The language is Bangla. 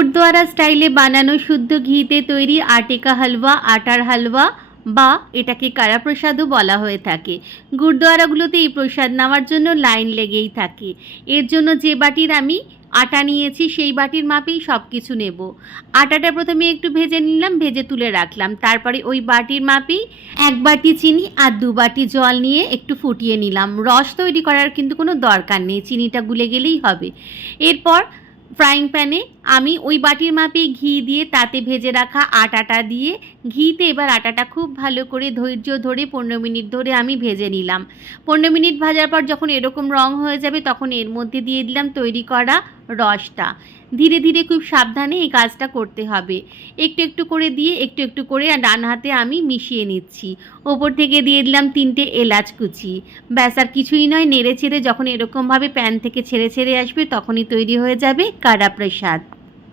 গুরদ্বারা স্টাইলে বানানো শুদ্ধ ঘিতে তৈরি আটে কা হালুয়া, আটার হালুয়া বা এটাকে কারা প্রসাদও বলা হয়ে থাকে। গুরদ্বারাগুলোতে এই প্রসাদ নেওয়ার জন্য লাইন লেগেই থাকে। এর জন্য যে বাটির আমি আটা নিয়েছি সেই বাটির মাপেই সব কিছু নেব। আটাটা প্রথমে একটু ভেজে নিলাম, ভেজে তুলে রাখলাম। তারপরে ওই বাটির মাপেই 1 বাটি চিনি আর 2 বাটি জল নিয়ে একটু ফুটিয়ে নিলাম। রস তৈরি করার কিন্তু কোনো দরকার নেই, চিনিটা গুলে গেলেই হবে। এরপর ফ্রাইং প্যানে আমি ওই বাটির মাপেই ঘি দিয়ে তাতে ভেজে রাখা আটাটা দিয়ে ঘিতে এবার আটাটা খুব ভালো করে ধৈর্য ধরে 15 মিনিট ধরে আমি ভেজে নিলাম। 15 মিনিট ভাজার পর যখন এরকম রং হয়ে যাবে তখন এর মধ্যে দিয়ে দিলাম তৈরি করা রসটা। ধীরে ধীরে খুব সাবধানে এই কাজটা করতে হবে। একটু একটু করে দিয়ে একটু একটু করে ডান হাতে আমি মিশিয়ে নিচ্ছি। ওপর থেকে দিয়ে দিলাম 3টে এলাচ কুচি। ব্যাস আর কিছুই নয়, নেড়ে চেড়ে যখন এরকমভাবে প্যান থেকে ছেড়ে ছেড়ে আসবে তখনই তৈরি হয়ে যাবে কারা প্রসাদ।